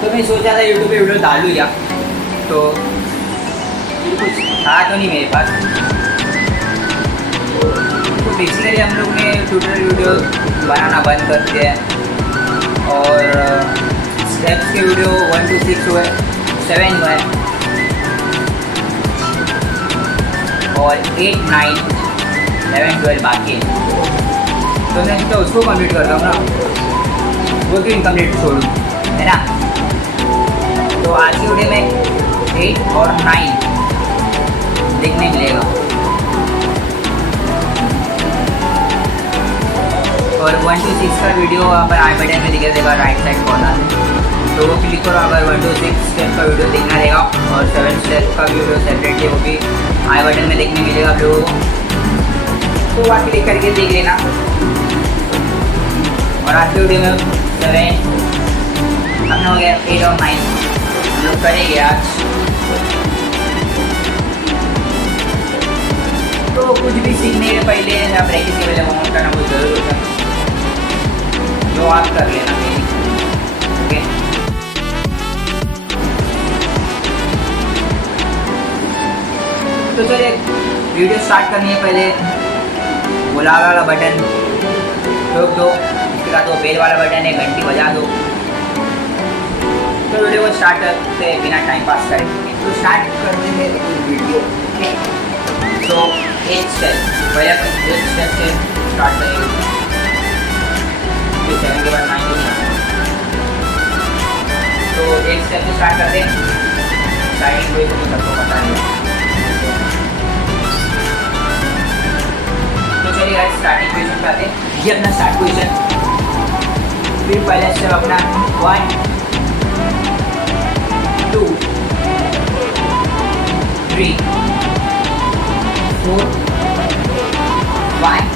तो मैं सोचा था यूट्यूब पे वीडियो डालूँ या तो कुछ था तो नहीं मेरे पास। तो बेसिकली हम लोग ने ट्यूटोरियल वीडियो बनाना बंद कर दिया है और स्टेप्स के वीडियो 1 to 6 हुए, 7 हुए और 8, 9, 11, 12 बाकी है। तो मैं तो उसको कंप्लीट करता हूँ ना, वो क्यों इनकम्प्लीट छोड़ूँ, है ना। तो आज की वीडियो में 8 और 9 देखने मिलेगा और 1 to 6 का वीडियो अगर आई बटन में दिखा देगा राइट साइड कॉर्नर, तो वो क्लिक करो अगर 1 to 6 स्टेप का वीडियो देखना रहेगा। और 7 स्टेप का वीडियो सेपरेटली वो भी आई बटन में देखने मिलेगा आप लोगों को, तो वहाँ क्लिक करके देख लेना। और आज की वीडियो में 7 हमने हो गया 8 और 9 हम लोग करेंगे आज। तो कुछ भी सीखने के पहले या प्रैक्टिस के पहले होमवर्क करना बहुत ज़रूरी होता है, जो आप कर लेना मेरी, ओके। तो चलिए वीडियो स्टार्ट करने से पहले वो लाल वाला बटन ठोक दो, उसके बाद वो बेल वाला बटन है घंटी बजा दो। तो वीडियो को स्टार्ट करते बिना टाइम पास करेंगे, तो स्टार्ट करते हैं वीडियो, ओके। तो एक स्टेप पहले अपन एक स्टेप से स्टार्ट करेंगे, फिर 7 के बाद 9 को नहीं आना। तो एक स्टेप से स्टार्ट करते हैं, स्टार्टिंग कोई तो सबको पता है। तो चलिए गाइस स्टार्टिंग पोजीशन पे आते हैं, ये अपना स्टार्ट पोजीशन। फिर पहला स्टेप अपना 1 2 3 4 5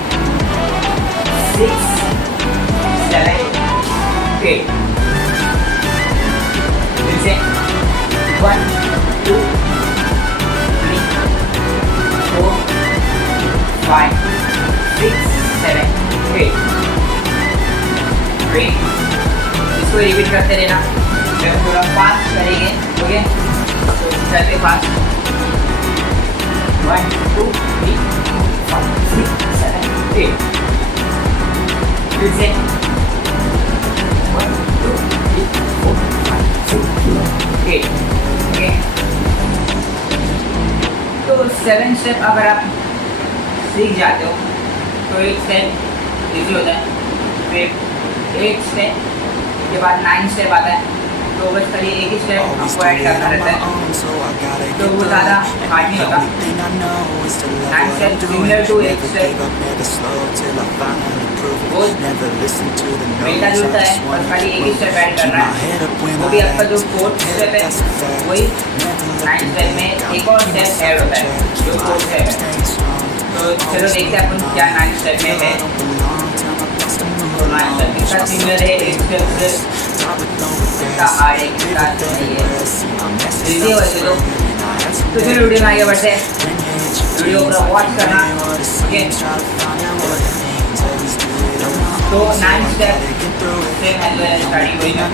6 7 8। फिर से 1 2 3 4 5 6 7 8। इसको रिपीट करते रहना, जब थोड़ा फास्ट करेंगे, ओके। तो चलते फास्ट 1 2 3 4 6 7 8। फिर से 1 2 3 4 5 6 8, ओके। तो 7 स्टेप अगर आप सीख जाते हो तो एक स्टेप इजी होता है, फिर 8 स्टेप के बाद 9 स्टेप आता है, तो बस खाली एक ही स्टेप आपको ऐड करना रहता है, तो वो ज़्यादा हार्ड नहीं होता। 9 स्टेप सिमिलर टू 8 स्टेप, वो मिलता जुलता है, और खाली एक ही स्टेप ऐड करना है। वो भी आपका जो 4th स्टेप है वही 9 स्टेप में एक और स्टेप ऐड होता है जो 4th स्टेप है। तो चलो देखते हैं अपन क्या 9 स्टेप में है। तो 9 स्टेप के साथ सिमिलर है 8 स्टेप से, कितना हार्ड है कितना नहीं है, इजी है वैसे तो। तो चलो वीडियो में आगे बढ़ते हैं, वीडियो पूरा वॉच करना, ओके। तो 9 स्टेप से मैं स्टार्टिंग हुई ना,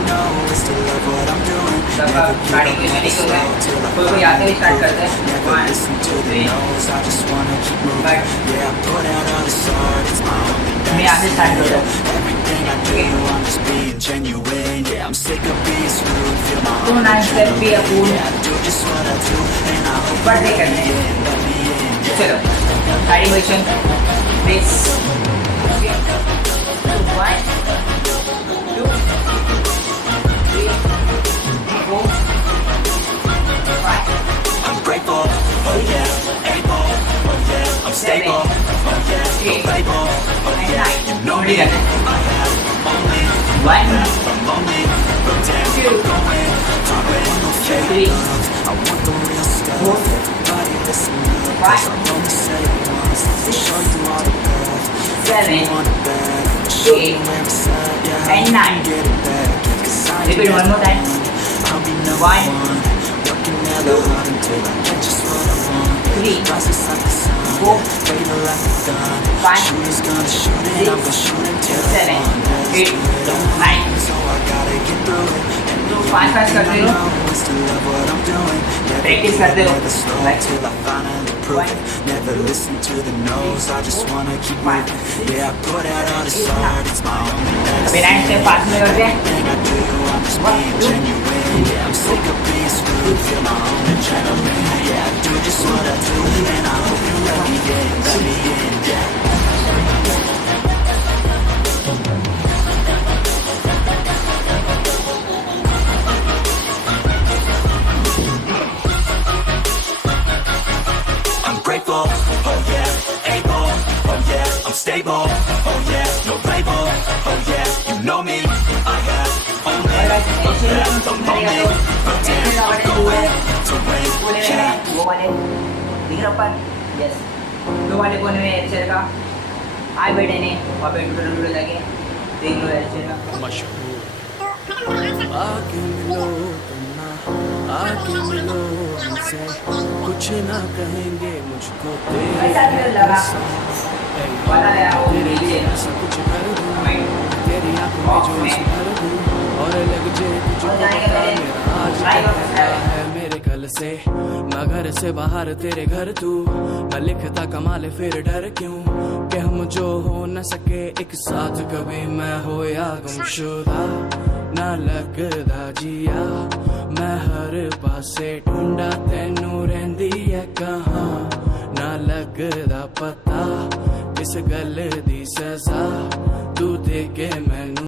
सबका स्टार्टिंग हुई मैंने क्यों है, कोई कोई आते ही स्टार्ट करते हैं 1 2 3, बट मैं यहाँ से स्टार्ट करता हूँ, तो 9 स्टेप भी अपन बढ़ते करने हैं। चलो starting position please, 1 2 3 4 5 I'm grateful, oh yeah, able, oh yeah, I'm stable, oh yeah, you're playable, oh yeah, you know me, I have only 1 but damn, I'm going, I'm with no fake love, I want the real stuff, everybody listen up, 'cause I'm only saying once, to show you all the love, 7 8 and 9. Repeat one more time. 1 2 3 4 5 6 7 8 9 fast fast करते रहो, practice करते रहो। Never listen to the no's, I just wanna keep moving. Yeah, I put out all this art, it's my own medicine. अभी 9 step fast में करते हैं। Everything I do, I'm just being genuine. Yeah, I'm sick of being screwed, feel my own adrenaline. Yeah, I do just what I do, and I hope you let me in, yeah. Grateful, oh yeah, able, oh yeah, I'm stable, oh yeah, no label, oh yeah, you know me, I have only the moment, but damn, I'm going to win, yeah. वो वाले दिख रहा ऊपर, yes, दो वाले कोने में air का, आई बैठे ने, वहाँ पे टूटे लगे, देख लो एयर का। आके मिलो हमसे, कुछ ना कहेंगे मुझको तेरे सब कुछ कर दूँ, तेरी आँखों में जो भर दूँ, और लग जाए तुझको पता मेरा आज कहता है मेरे कल से, मैं घर से बाहर तेरे घर तू, मैं लिखता कमाल फिर डर क्यों, कि हम जो हो न सके एक साथ कभी, मैं हो या गुमशुदा ना लगदा जिया, मैं हर पासे ढूंढा तेनू रहंदी है कहाँ, ना लगदा पता किस गल दी सजा तू दे के मैनू।